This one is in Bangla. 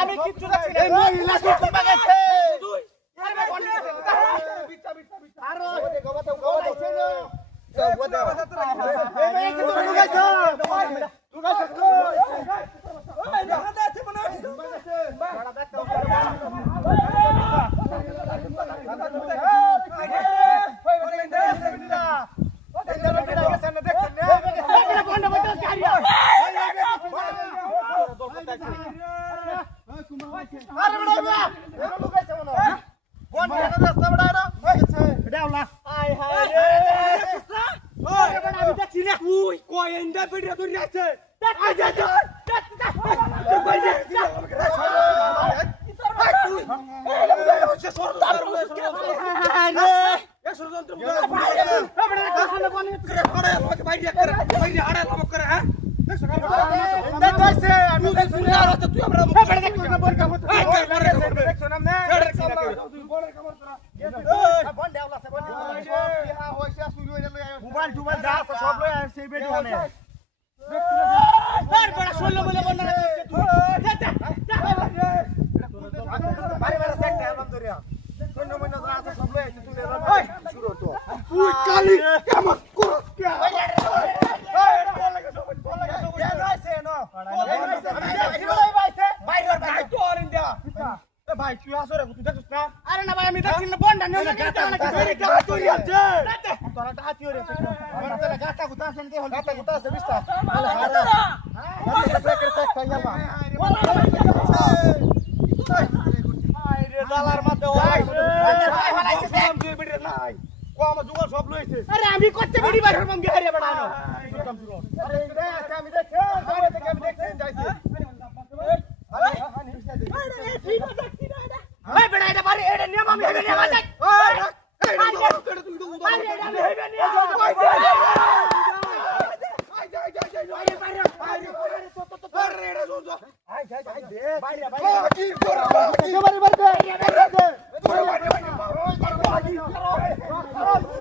আমি কিচ্ছু দেখছি না এই মহিলা সুস্থ বাগাছে তুই আরে বিটা আরে গবাতে গবাইছে না গবাতে এই মেয়ে কি তুমি লুকাইছো লুকাইছো ওই দেখা আছে মনে হচ্ছে বড় দেখতে ভাই তুই আসো রে তুই দেখছিস না আরে না ভাই আমি দেখছি না বন্ডা না গাটা তুই আছে তোরা গাটি রে আমার তোরা গাটা গুতা আছে কে হল গাটা গুতা আছে বিস্তা আরে আরে গাটা সেকেন্ড সেক খাইয়া বা আই রে ডালার মধ্যে ওই ভাই হলাইছে দেখ দুই বিড়ি নাই কম জুগাল সব লইছে আরে আমি করতে বিড়ি বাইর হরবাম গিয়ে রে